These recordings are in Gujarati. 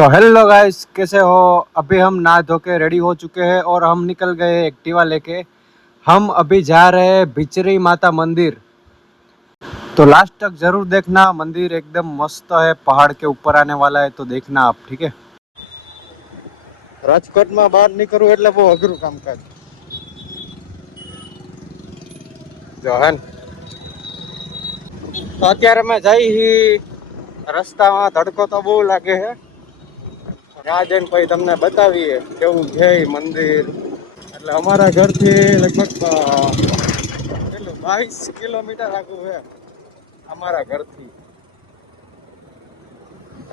तो हेलो गाइस, कैसे हो। अभी हम नहा धो के रेडी हो चुके हैं और हम निकल गए एक्टिवा लेके। हम अभी जा रहे हैं बिचरी माता मंदिर। तो लास्ट तक जरूर देखना, मंदिर एकदम मस्त है, पहाड़ के ऊपर आने वाला है, तो देखना आप, ठीक है। राजकोट में बाहर निकलવું એટલે બહુ અઘરું કામકાજ જો હે તો અત્યારે અમે જઈ રસ્તામાં ધડકો તો બહુ લાગે છે। ત્યાં જઈને પછી તમને બતાવીએ કેવું છે મંદિર। એટલે અમારા ઘરથી લગભગ કેટલું 22 કિલોમીટર આગું છે અમારા ઘરથી।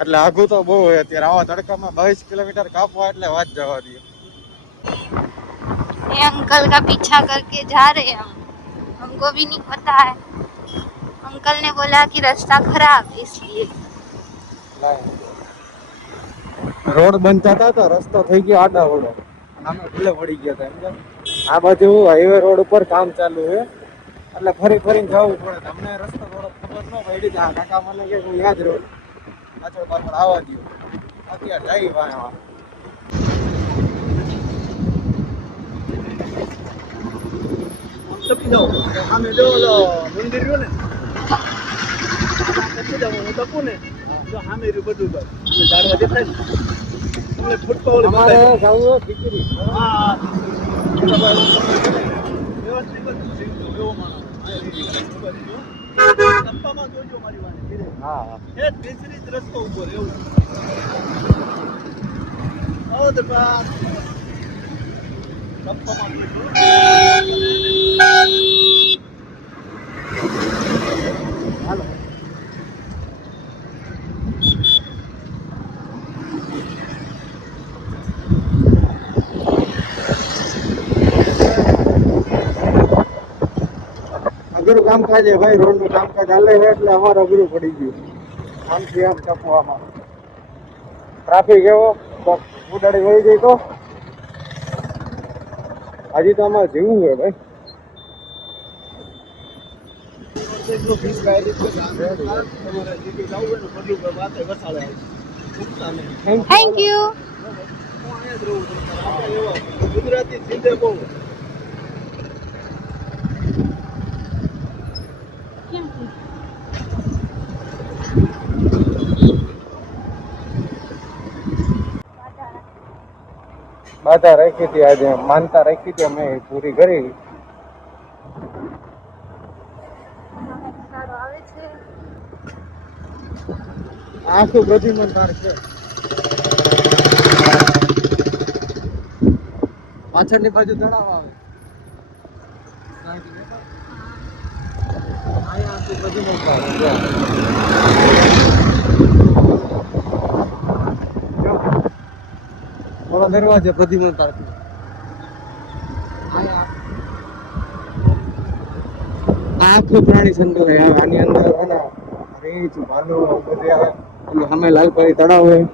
એટલે આગું તો બહુ છે। અત્યારે આવા તડકામાં 22 કિલોમીટર કાપવા એટલે વાત જવા દે। ये अंकल का पीछा करके जा रहे हैं हमको भी नहीं पता है। अंकल ने बोला कि रास्ता खराब है इसलिए। રોડ બનતા હતા તો રસ્તો થઈ ગયો આડા ઓડો, અમે ભૂલે પડી ગયા હતા। આ બાજુ હાઈવે રોડ ઉપર કામ ચાલુ છે એટલે ફરી ફરીને જવું પડે। તમને રસ્તો થોડો ખબર ન પડી કે આ કાકા મને કે હું યાદ રહું, પાછળ પાછળ આવવા દઉં। અત્યારે જઈ ભાઈ તપી જાઓ સામે જો મંદિર રહ્યું ને, તપી જાઓ હું તપું ને જો સામે રહ્યું બધું ઝાડવા દેખાય ને તમને ફૂટકો ઓલી અમારે જાવું દીકરી હા વ્યવસ્થિત બધું સીધું એવો માણસ તપ્પામાં જોજો મારી વાને હા એ તીસરી જ રસ્તો ઉપર એવું આવો તો તપ્પામાં હાલો અઘરું કામકાજ છે ભાઈ। રોડ નું કામકાજ હાલે છે એટલે અમારે અઘરું પડી ગયું આમથી આમ ટપવામાં। ટ્રાફિક એવો ઉડાડી વળી ગઈ તો હજી તો અમારે જીવવું છે ભાઈ। Thank you. ગુજરાતી સિંધે બહુ બાધા રાખી હતી, આજે માનતા રાખી હતી અમે પૂરી કરી। આખું પ્રતિમન તાર છે, પાછળની બાજુ તળાવ આવે અહીંયા આખું પ્રતિમન તાર ઓલા દરવાજે પ્રતિમન તાર આખું પ્રાણી સંગ્રહાલય આવે। આની અંદર રીંછ ભાલુ બધે આવે। સામે લાલપરી તળાવ હોય।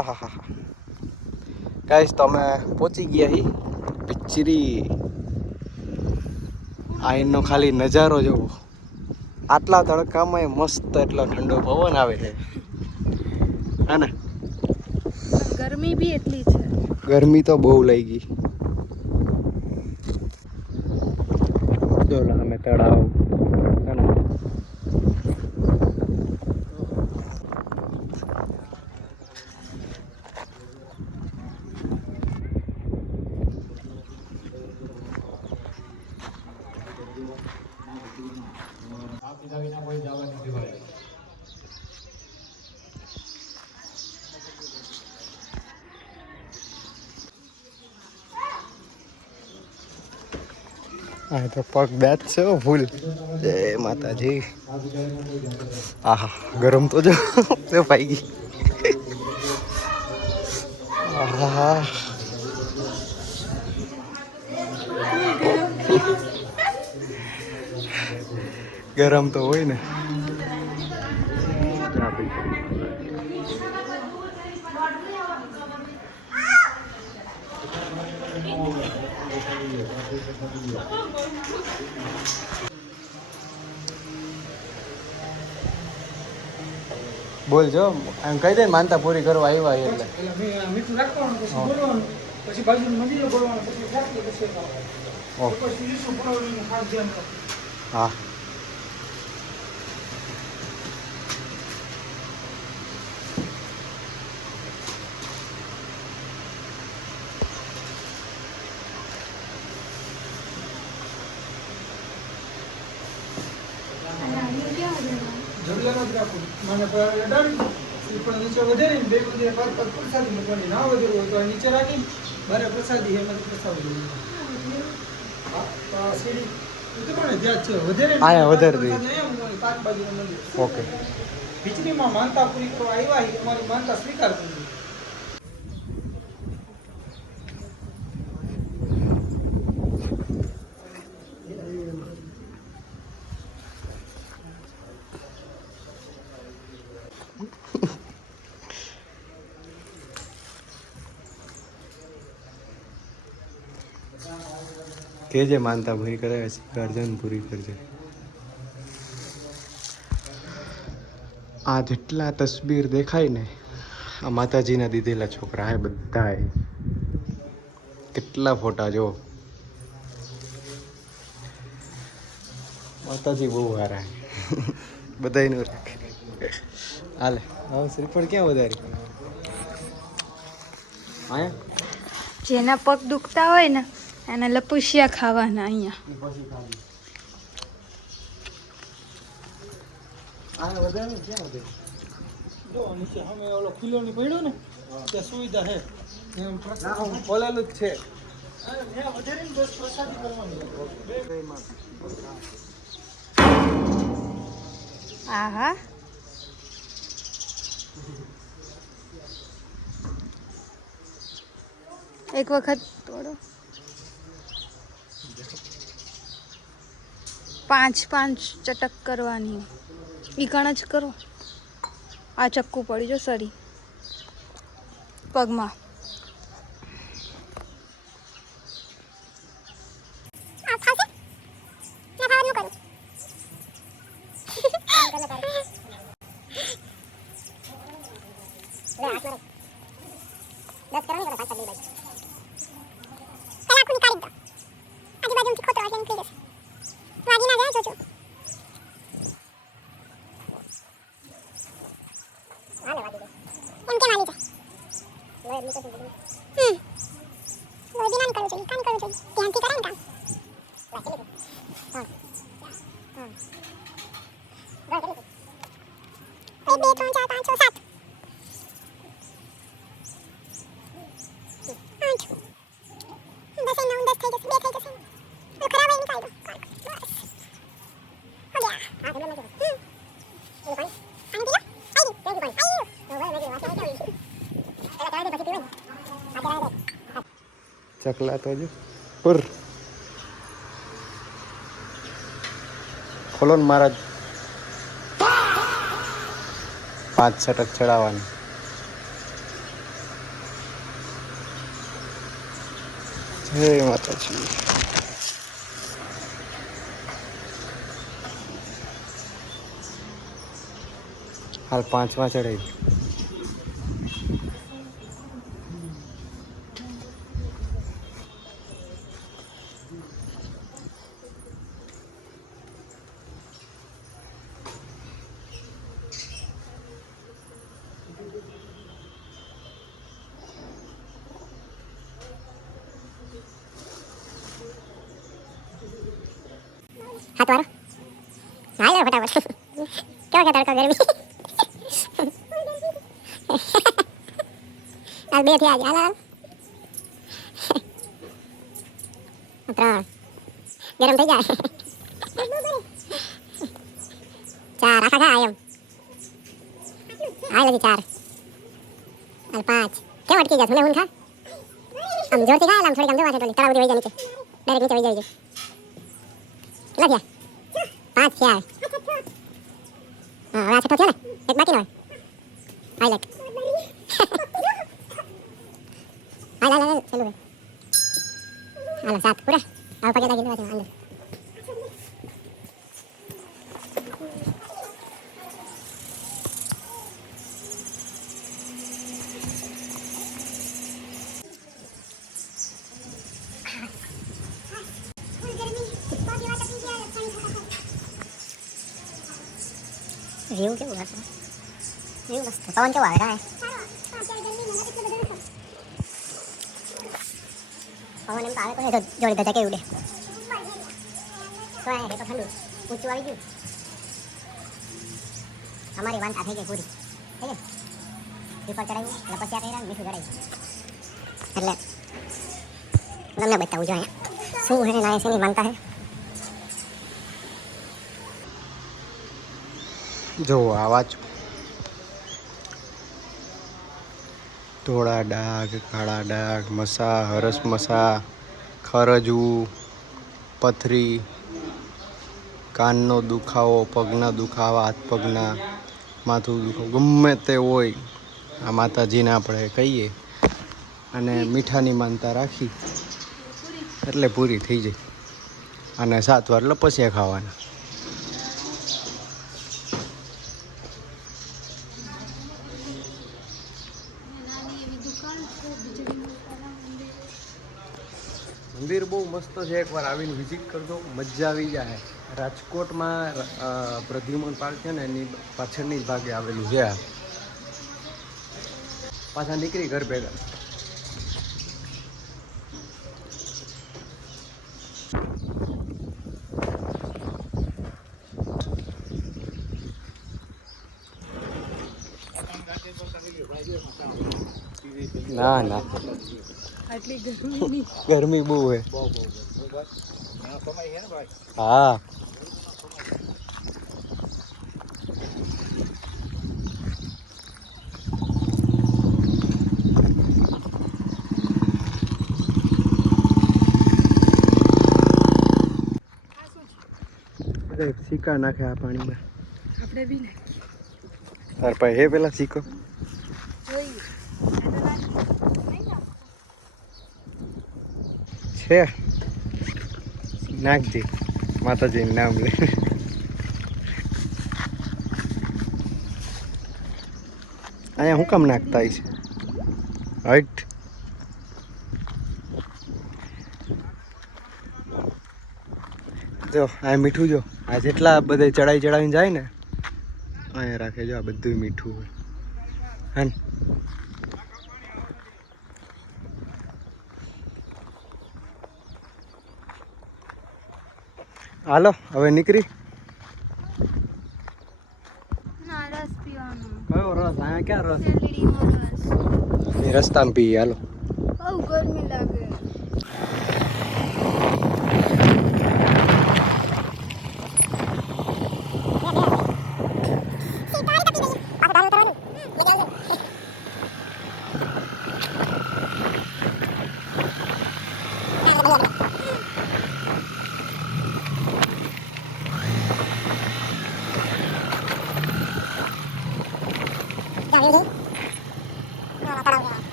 આ હા હા હા ગાઈસ તો અમે પહોંચી ગયા હી પિક્ચરી. અહીંનો ખાલી નજારો જોવો. આટલા તડકામાં મસ્ત એટલો ઠંડો પવન આવે છે હે ને. ગરમી બી એટલી છે. ગરમી તો બહુ લઈ ગઈ. જો અમે તળાવ હે ને. હા તો પગ બેચ છે ફૂલ. જય માતાજી. આહા ગરમ તો જો ભાઈ ગઈ. આહા ગરમ તો હોય ને. બોલ જો એમ કહી દે માનતા પૂરી કરવા આવ્યા એટલે મીઠું રાખવાનું પછી બોલવાનું પછી બાજુનું મંદિરે બોલવાનું પછી રાખી પછી પછી ઈસુ બનાવવાનું ખાસ ધ્યાન રાખો. હા જગ્યા નથી રાખવું મને અડાડી એ પણ નીચે વધે ને બે મંદિરે પર પ્રસાદી મૂકવાની ના વધે હોય તો આ નીચે રાખી બારે પ્રસાદી એમાંથી પ્રસાદી સીડી એ તો પણ ત્યાં છે વધે ને આયા વધારે દે. પાંચ બાજુનું મંદિર ઓકે ખીચડીમાં માનતા પૂરી કરવા આવ્યા એ તમારી માનતા સ્વીકાર કરવી. કેજે માનતા પૂરી કરે ગાર્જન પૂરી કરજે. આ જેટલા તસવીર દેખાય ને આ માતાજીના દીધેલા છોકરા હે બધા. કેટલા ફોટા જો. માતાજી બહુ સારા બધાયનું રાખે. હાલે હવે શ્રીફળ ક્યાં વધારી આયા. જેના પગ દુખતા હોય ને એના લપુસિયા ખાવાના અહીંયા. આ વધારે ક્યાં વધારે. જો નીચે સામે ઓલો ખીલોની પડ્યો ને ત્યાં સુવિધા છે એમ બોલેલું જ છે. વધારીને બસ પ્રસાદી કરવાની. આહા એક વખત તોડો. 5 ચટક કરવાની. ઈ કણ જ કરો. આ ચક્કુ પડી જો સરી પગમાં. ચકલા તો જો પુર ખોલો ને મહારાજ. 5 છટક ચડાવવાની. હે માતાજી. હાલ 5 ચડાવી. हाथ मारो हाल है फटाफट क्या क्या तड़का गर्मी आज બે થી આજે હાલ ત્રણ ગરમ થઈ જાય 4 આખા ખા એમ હાલ લગી 4 હાલ 5 કેમ અટકી જાય મને હું ખા આમ જોરથી ખા આમ થોડી કમ દેવા છે તો તળાવ ઉડી વઈ જાય નીચે ડાયરેક્ટ નીચે વઈ જાય કેટલા થયા 5 થયા હા આ છઠ્ઠો થયો ને એક બાકી નો હાઈલાઈટ હાલ ચાલુ હાલ 7 પૂરા આવ પગે લાગી દેવા છે અંદર व्यू કેવું લાગે વ્યू મસ્ત પવન કેવો આવે પવન એમ તો આવે તો જોડે ધજા કે ઉડે તો આ તો ઠંડુ ઊંચું આવી ગયું અમારી વાંટા થઈ ગઈ પૂરી થઈ ગઈ ઉપર ચડાવ્યું એટલે પછી આ કર્યા મીઠું ચડાવ્યું એટલે તમને બતાવું જો અહીંયા શું હે ના એસી માનતા હે જો આવાજ ધોળા ડાઘ કાળા ડાઘ મસા હરસ મસા ખરજવું પથરી કાનનો દુખાવો પગના દુખાવા હાથ પગના માથું દુખાવો ગમે તે હોય આ માતાજીને આપણે કહીએ અને મીઠાની માનતા રાખી એટલે પૂરી થઈ જાય અને 7 વાર લપસ્યા ખાવાના મંદિર બહુ મસ્ત છે એકવાર આવીને વિઝિટ કરજો મજા આવી જાય રાજકોટમાં પ્રદ્યુમન પાર્ક છે ને એની પાછળની જ ભાગે આવેલું છે પાછા નીકળી ઘર ભેગા ના ના ગરમી બહુ હે હા સિક્કા નાખે આ પાણીમાં આપણે બી નાખીએ તાર પાસે હે પેલા સિક્કો છે નાખજે માતાજીનું નામ લે અહીંયા હું કામ નાખતા છે હટ જો આ મીઠું જો આ જેટલા બધે ચડાવીને જાય ને અહીંયા રાખે જો આ બધું મીઠું હોય હા હાલો હવે નીકળી ના રસ પીવાનો કયો રસ અહીંયા ક્યાં રસ શેરડીનો રસ એ રસ્તામાં પીએ હાલો બહુ ગરમી લાગે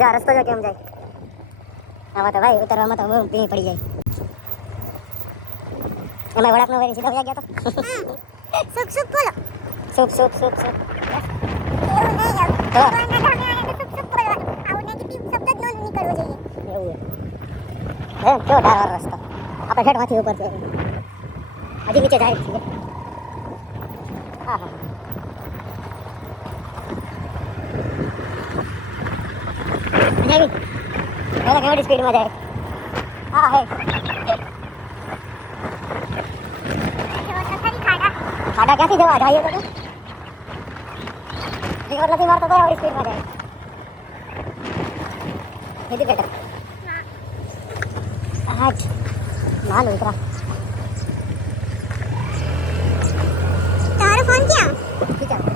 જા રસ્તો જો કેમ જાય. આમાં તો ભાઈ ઉતરવામાં તો બહુ ભીડ પડી જાય. એમાં વડાકનો વેરી સીધા વયા ગયા તો. સુખ સુખ બોલો. સુખ સુખ સુખ સુખ. એવું નહીં આવું. તો કોઈના ધામે આને તો સુખ સુખ બોલવાનું. આવું નેગેટિવ શબ્દ જ ન નીકળવો જોઈએ. એવું હે કેવો ધારવાળો રસ્તો. આપણે હેઠમાંથી ઉપર છે. હજી નીચે જાય છે. હા હા. જાવી. પહેલા કેવડી સ્પીડમાં જાય. હા હે. ખાડા ક્યાંથી જવા જાય તો રિવર નથી મારતો તો આવડી સ્પીડમાં જાય. હેડી બેટા. હાટ માલ ઉતરા. તારો ફોન ક્યાં? ઠીક છે.